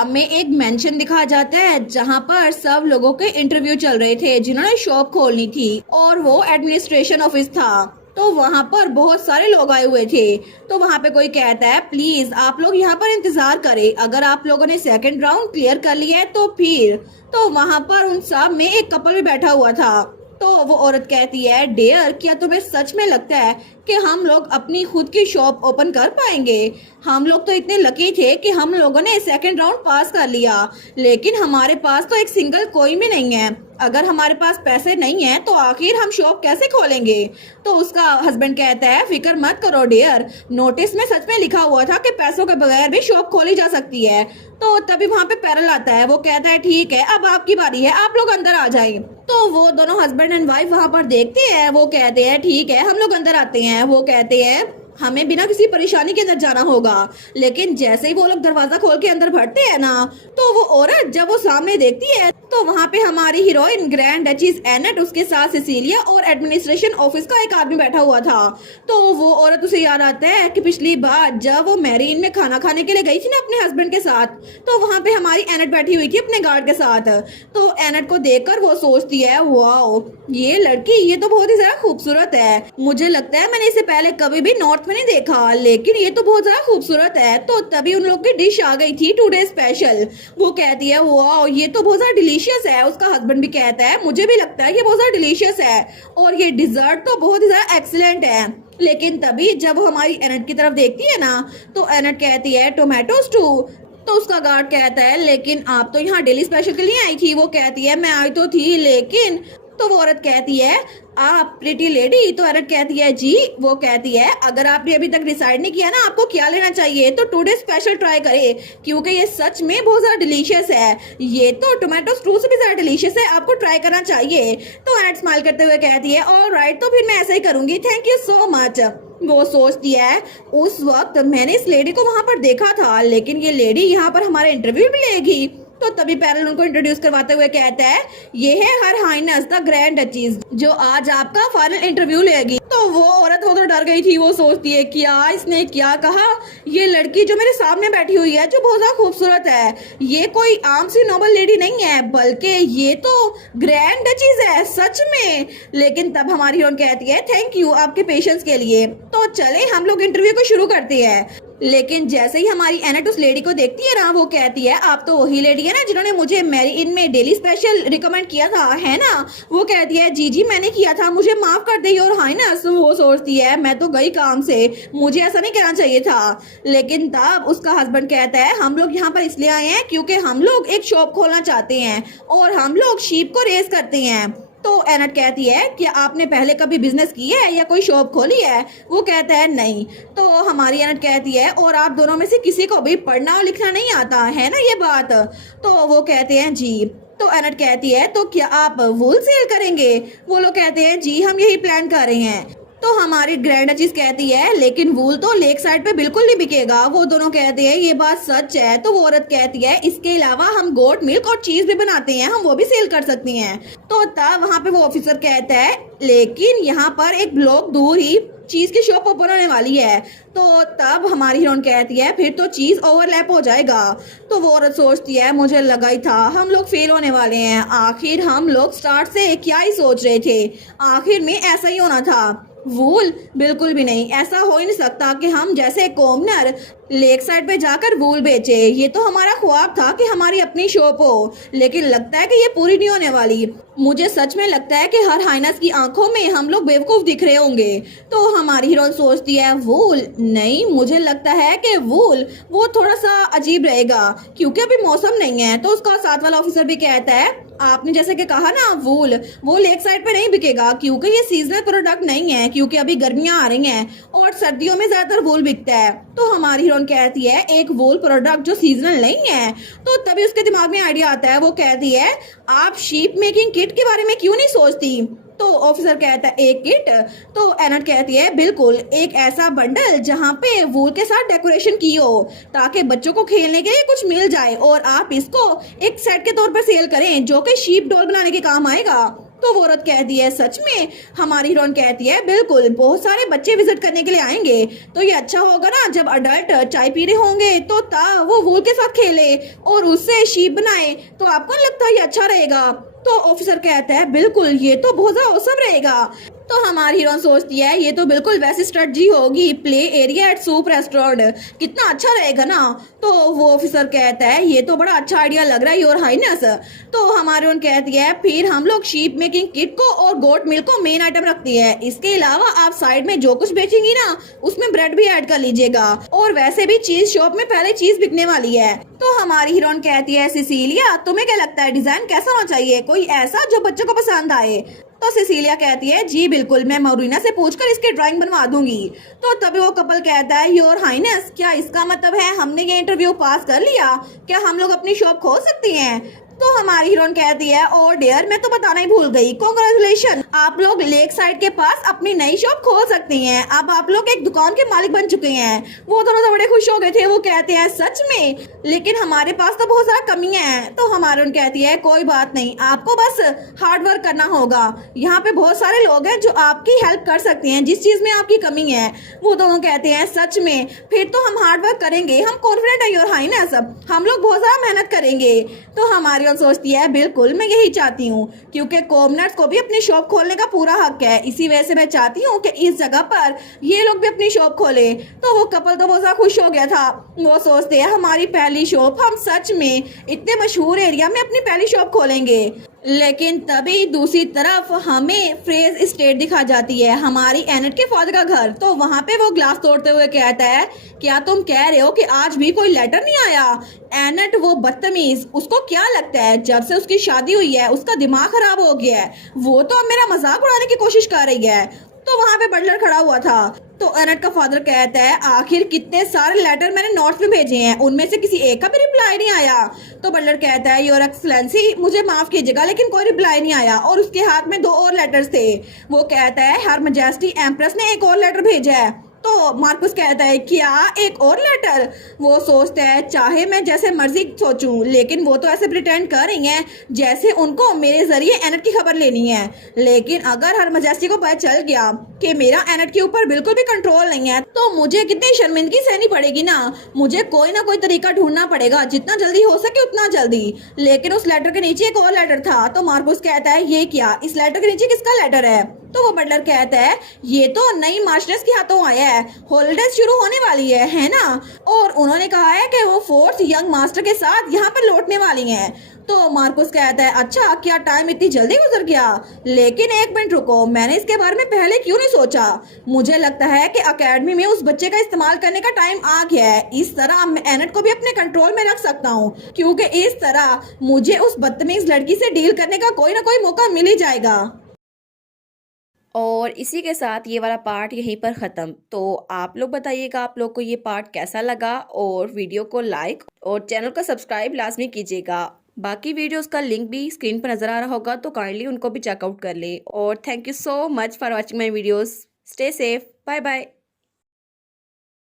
हमें एक मेंशन दिखाया जाता है जहां पर सब लोगों के इंटरव्यू चल रहे थे जिन्होंने शॉप खोलनी थी और वो एडमिनिस्ट्रेशन ऑफिस था। तो वहां पर बहुत सारे लोग आए हुए थे। तो वहां पे कोई कहता है प्लीज आप लोग यहाँ पर इंतजार करें, अगर आप लोगों ने सेकंड राउंड क्लियर कर लिया है तो फिर। तो वहां पर उन सब में एक कपल भी बैठा हुआ था। तो वो औरत कहती है डियर, क्या तुम्हें सच में लगता है कि हम लोग अपनी खुद की शॉप ओपन कर पाएंगे? हम लोग तो इतने लकी थे कि हम लोगों ने सेकंड राउंड पास कर लिया, लेकिन हमारे पास तो एक सिंगल कोई भी नहीं है। अगर हमारे पास पैसे नहीं है तो आखिर हम शॉप कैसे खोलेंगे? तो उसका हस्बैंड कहता है फिक्र मत करो डियर, नोटिस में सच में लिखा हुआ था कि पैसों के बगैर भी शॉप खोली जा सकती है। तो तभी वहां पे पैरल आता है, वो कहता है ठीक है अब आपकी बारी है, आप लोग अंदर आ जाएं। तो वो दोनों हस्बैंड एंड वाइफ वहां पर देखते हैं, वो कहते हैं ठीक है हम लोग अंदर आते हैं। वो कहते हैं हमें बिना किसी परेशानी के अंदर जाना होगा, लेकिन जैसे ही वो लोग दरवाजा खोल के अंदर भरते हैं ना, तो वो औरत जब वो सामने देखती है तो वहाँ पे हमारी हीरोइन ग्रैंड डचीज एनेट, उसके साथ सिसिलिया और एडमिनिस्ट्रेशन ऑफिस का एक आदमी बैठा हुआ था। तो वो औरत उसे याद आता है कि पिछली बार जब वो मैरीन में खाना खाने के लिए गई थी ना अपने हस्बैंड के साथ, तो वहाँ पे हमारी एनेट बैठी हुई थी अपने गार्ड के साथ। तो एनेट को देखकर वो सोचती है वाओ ये लड़की ये तो बहुत ही ज्यादा खूबसूरत है, मुझे लगता है मैंने इसे पहले कभी भी नॉर्थ में नहीं देखा, लेकिन ये तो बहुत ज्यादा खूबसूरत है। तो तभी उन लोग की डिश आ गई थी टुडे स्पेशल। वो कहती है वाओ ये तो बहुत ज्यादा डिलीशियस है। उसका हस्बैंड भी कहता है मुझे भी लगता है ये बहुत ज्यादा डिलीशियस है और ये डिजर्ट तो बहुत ही ज्यादा एक्सीलेंट है। लेकिन तभी जब वो हमारी एनेट की तरफ देखती है ना, तो एनेट कहती है टोमेटो स्टू। तो उसका गार्ड कहता है लेकिन आप तो यहाँ डेली स्पेशल के लिए आई थी। वो कहती है मैं आई तो थी लेकिन। तो वो औरत कहती है आप प्रिटी लेडी। तो औरत कहती है जी। वो कहती है अगर आपने अभी तक डिसाइड नहीं किया ना आपको क्या लेना चाहिए तो टुडे स्पेशल ट्राई करें, क्योंकि ये सच में बहुत ज्यादा डिलीशियस है। ये तो टोमेटो स्टू से भी ज्यादा डिलीशियस है, आपको ट्राई करना चाहिए। तो एनेट स्माइल करते हुए कहती है ऑल राइट, तो फिर मैं ऐसा ही करूंगी, थैंक यू सो मच। वो सोचती है उस वक्त मैंने इस लेडी को वहां पर देखा था, लेकिन ये लेडी यहाँ पर हमारा इंटरव्यू भी लेगी। तो तभी पैरल उनको इंट्रोड्यूस करवाते हुए कहता है ये है हर हाइनेस द ग्रैंड डचीज जो आज आपका फाइनल इंटरव्यू लेगी। तो वो औरत वो तो डर गई थी, वो सोचती है क्या इसने क्या कहा, ये लड़की जो मेरे सामने बैठी हुई है जो बहुत ज्यादा खूबसूरत है, ये कोई आम सी नोबल लेडी नहीं है बल्कि ये तो ग्रैंड डचीज है सच में। लेकिन तब हमारी हीरोइन कहती है थैंक यू आपके पेशेंस के लिए। तो चले हम लोग इंटरव्यू को शुरू करते हैं। लेकिन जैसे ही हमारी एनेट उस लेडी को देखती है ना, वो कहती है आप तो वही लेडी है ना जिन्होंने मुझे मैरी इन में डेली स्पेशल रिकमेंड किया था, है ना? वो कहती है जी जी मैंने किया था, मुझे माफ कर दे और हाइनेस। वो सोचती है मैं तो गई काम से, मुझे ऐसा नहीं करना चाहिए था। लेकिन तब उसका हस्बैंड कहता है हम लोग यहाँ पर इसलिए आए हैं क्योंकि हम लोग एक शॉप खोलना चाहते हैं और हम लोग शीप को रेस करते हैं। तो एनेट कहती है कि आपने पहले कभी बिजनेस किया है या कोई शॉप खोली है? वो कहता है नहीं। तो हमारी एनेट कहती है और आप दोनों में से किसी को भी पढ़ना और लिखना नहीं आता है ना ये बात? तो वो कहते हैं जी। तो एनेट कहती है तो क्या आप वूल सेल करेंगे? वो लोग कहते हैं जी हम यही प्लान कर रहे हैं। तो हमारी ग्रैंड डचीज कहती है लेकिन वूल तो लेक साइड पे बिल्कुल नहीं बिकेगा। वो दोनों कहते हैं ये बात सच है। तो वो औरत कहती है इसके अलावा हम गोट मिल्क और चीज भी बनाते हैं, हम वो भी सेल कर सकती हैं। तो तब वहाँ पे वो ऑफिसर कहता है लेकिन यहाँ पर एक ब्लॉक दूर ही चीज की शॉप ओपन होने वाली है। तो तब हमारी हीरोइन कहती है फिर तो चीज ओवरलैप हो जाएगा। तो वो औरत सोचती है मुझे लगा ही था हम लोग फेल होने वाले हैं, आखिर हम लोग स्टार्ट से क्या ही सोच रहे थे, आखिर में ऐसा ही होना था। वूल बिल्कुल भी नहीं, ऐसा हो ही नहीं सकता कि हम जैसे कॉमनर लेक साइड पे जाकर वूल बेचे। ये तो हमारा ख्वाब था कि हमारी अपनी शॉप हो, लेकिन लगता है कि ये पूरी नहीं होने वाली। मुझे सच में लगता है कि हर हाइनेस की आंखों में हम लोग बेवकूफ दिख रहे होंगे। तो हमारी हीरोइन सोचती है वूल नहीं, मुझे लगता है कि वूल वो थोड़ा सा अजीब रहेगा क्योंकि अभी मौसम नहीं है। तो उसका साथ वाला ऑफिसर भी कहता है आपने जैसे कि कहा ना वूल वो लेक साइड पे नहीं बिकेगा क्योंकि ये सीजनल प्रोडक्ट नहीं है, क्योंकि अभी गर्मियां आ रही हैं और सर्दियों में ज्यादातर वूल बिकता है। तो हमारी हीरोइन कहती है एक वूल प्रोडक्ट जो सीजनल नहीं है। तो तभी उसके दिमाग में आइडिया आता है, वो कहती है आप शीप मेकिंग किट के बारे में क्यों नहीं सोचती? तो ऑफिसर कहता है एक किट? तो एनेट कहती है बिल्कुल, एक ऐसा बंडल जहाँ पे वूल के साथ डेकोरेशन की हो ताकि बच्चों को खेलने के लिए कुछ मिल जाए और आप इसको एक सेट के तौर पर सेल करें जो कि शीप डॉल बनाने के काम आएगा। तो वो औरत कहती है सच में? हमारी हीरोइन कहती है बिल्कुल, बहुत सारे बच्चे विजिट करने के लिए आएंगे, तो ये अच्छा होगा ना जब अडल्ट चाय पी रहे होंगे तो वो वूल के साथ खेले और उससे शीप बनाए, तो आपको नहीं लगता ये अच्छा रहेगा? तो ऑफिसर कहता है बिल्कुल, ये तो बहुत ज्यादा औसम रहेगा। तो हमारी हीरोइन सोचती है ये तो बिल्कुल वैसी स्ट्रेटजी होगी, play area at soup restaurant, कितना अच्छा रहेगा ना। तो वो ऑफिसर कहता है ये तो बड़ा अच्छा आइडिया लग रहा है योर हाइनेस। तो हमारी हीरोइन कहती है फिर हम लोग शीप मेकिंग किट को और गोट मिल्क को मेन आइटम रखती है, इसके अलावा आप साइड में जो कुछ बेचेंगी ना उसमें ब्रेड भी ऐड कर लीजिएगा, और वैसे भी चीज शॉप में पहले चीज बिकने वाली है। तो हमारी हीरोइन कहती है सिसिलिया तुम्हें क्या लगता है डिजाइन कैसा होना चाहिए, कोई ऐसा जो बच्चों को पसंद आए? तो सिसिलिया कहती है जी बिल्कुल, मैं मरीना से पूछकर इसकी ड्राइंग बनवा दूंगी। तो तभी वो कपल कहता है योर हाइनेस, क्या इसका मतलब है हमने ये इंटरव्यू पास कर लिया, क्या हम लोग अपनी शॉप खोल सकती हैं? तो हमारी हीरोइन कहती है ओ डियर, मैं तो बताना ही भूल गई, कॉन्ग्रेचुलेशन, आप लोग लेक साइड के पास अपनी नई शॉप खोल सकती हैं, अब आप लोग एक दुकान के मालिक बन चुके हैं। वो दोनों तो बड़े खुश हो गए थे, वो कहते हैं सच में, लेकिन हमारे पास तो बहुत सारा कमियां हैं। तो हमारी हीरोइन कहती है कोई बात नहीं, आपको बस हार्ड वर्क करना होगा, यहाँ पे बहुत सारे लोग हैं जो आपकी हेल्प कर सकते हैं जिस चीज में आपकी कमी है। वो दोनों कहते हैं सच में, फिर तो हम हार्ड वर्क करेंगे, हम कॉन्फिडेंट है योर हाइनेस, हम लोग बहुत ज्यादा मेहनत करेंगे। तो हमारी सोचती है बिल्कुल, मैं यही चाहती हूँ, क्योंकि कॉमनर्स को भी अपनी शॉप खोलने का पूरा हक है, इसी वजह से मैं चाहती हूँ कि इस जगह पर ये लोग भी अपनी शॉप खोले। तो वो कपल तो बहुत खुश हो गया था, वो सोचते हैं हमारी पहली शॉप, हम सच में इतने मशहूर एरिया में अपनी पहली शॉप खोलेंगे। लेकिन तभी दूसरी तरफ हमें फ्रेज स्टेट दिखा जाती है, हमारी एनेट के फादर का घर। तो वहाँ पे वो ग्लास तोड़ते हुए कहता है क्या तुम कह रहे हो कि आज भी कोई लेटर नहीं आया? एनेट वो बदतमीज, उसको क्या लगता है जब से उसकी शादी हुई है उसका दिमाग खराब हो गया है, वो तो अब मेरा मजाक उड़ाने की कोशिश कर रही है। तो वहाँ पे बटलर खड़ा हुआ था। तो एनेट का फादर कहता है आखिर कितने सारे लेटर मैंने नॉर्थ में भेजे हैं, उनमें से किसी एक का भी रिप्लाई नहीं आया। तो बटलर कहता है योर एक्सलेंसी, मुझे माफ कीजिएगा लेकिन कोई रिप्लाई नहीं आया, और उसके हाथ में 2 और लेटर्स थे। वो कहता है हर मजेस्टी एम्प्रेस ने एक और लेटर भेजा है। तो मार्कस कहता है क्या एक और लेटर? वो सोचता है चाहे मैं जैसे मर्जी सोचूं, लेकिन वो तो ऐसे प्रिटेंड कर रही हैं जैसे उनको मेरे जरिए एनेट की खबर लेनी है, लेकिन अगर हर मजेस्टी को पता चल गया कि मेरा एनेट के ऊपर बिल्कुल भी कंट्रोल नहीं है तो मुझे कितनी शर्मिंदगी सहनी पड़ेगी ना, मुझे कोई ना कोई तरीका ढूंढना पड़ेगा, जितना जल्दी हो सके उतना जल्दी। लेकिन उस लेटर के नीचे एक और लेटर था। तो मार्कस कहता है ये क्या, इस लेटर के नीचे किसका लेटर है? तो वो बटलर कहता है ये तो नई मार्शनेस के हाथों आया है, हॉलीडेज शुरू होने वाली है ना, और उन्होंने कहा है कि वो 4th यंग मास्टर के साथ यहाँ पर लौटने वाली हैं। तो मार्कस कहता है अच्छा, क्या टाइम इतनी जल्दी गुजर गया? लेकिन एक मिनट रुको, मैंने इसके बारे में पहले क्यों नहीं सोचा? मुझे लगता है कि एकेडमी में उस बच्चे का इस्तेमाल करने का टाइम आ गया है, इस तरह मैं एनेट को भी अपने कंट्रोल में रख सकता हूँ, क्योंकि इस तरह मुझे उस बदतमीज लड़की से डील करने का कोई ना कोई मौका मिल ही जाएगा। और इसी के साथ ये वाला पार्ट यहीं पर ख़त्म। तो आप लोग बताइएगा आप लोग को ये पार्ट कैसा लगा, और वीडियो को लाइक और चैनल को सब्सक्राइब लाजमी कीजिएगा। बाकी वीडियोस का लिंक भी स्क्रीन पर नज़र आ रहा होगा, तो काइंडली उनको भी चेकआउट कर लें। और thank you so much for watching my videos. Stay safe, bye bye.